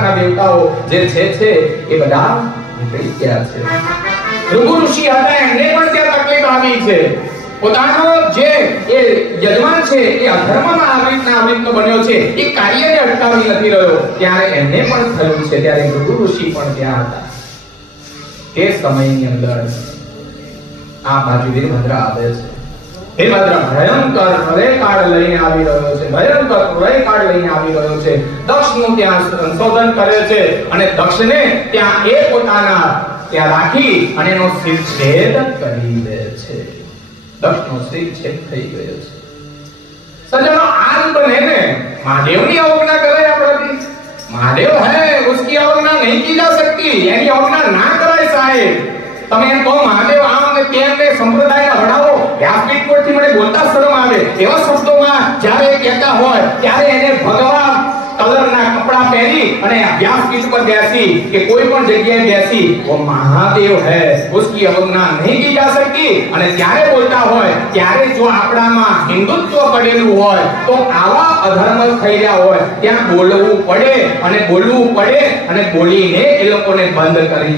દેવતાઓ જે છે એ બધા નીકળી ગયા છે. ભૃગુ ઋષિ હતા, એમને પણ ત્યાં તકલીફ આવી છે. પોતાનો જે એ યજમાન છે એ અધર્મમાં આવૃત્ત બન્યો છે, એ કાર્યને અટકાવી નથી રહ્યો, ત્યારે એમને પણ થયું છે. ત્યારે ભૃગુ ઋષિ પણ ત્યાં હતા. તે સમયની અંદર આ બાજુ વીરભદ્ર આવે છે. વીરભદ્ર ભયંકર પ્રલયકાળ લઈને આવી રહ્યો છે, ભયંકર પ્રલયકાળ લઈને આવી રહ્યો છે. દક્ષનું ત્યાં સંશોધન કરે છે અને દક્ષને ત્યાં એ પોતાના ત્યાં રાખી અને એનો શિરછેદ કરી દે છે. દક્ષનો શિરછેદ થઈ ગયો છે. સજ્જનો, આમ બને ને મહાદેવની અવગણના કરે આપણાથી? महादेव है, उसकी अवज्ञा नहीं की जा सकती, यानी अवज्ञा ना कराय साहेब. તમે એમ કહો મહાદેવ આમ ને તેમ ને સંપ્રદાયના વડાઓ વ્યાસપીઠ પરથી મને બોલતા શરમ આવે એવા શબ્દોમાં જ્યારે કહેતા હોય ત્યારે એને ભગવાન કલરના કપડા પહેરી અને વ્યાસપીઠ પર બેસી કે કોઈ પણ જગ્યાએ બેસી वो महादेव है, उसकी अवज्ञा नहीं की जा सकती અને ત્યારે બોલતા હોય ત્યારે જો આપણામાં હિન્દુત્વ પડેલું હોય તો આવા અધર્મ થઈ રહ્યા હોય ત્યાં બોલવું પડે અને બોલવું પડે અને બોલીને એ લોકોને બંધ કરી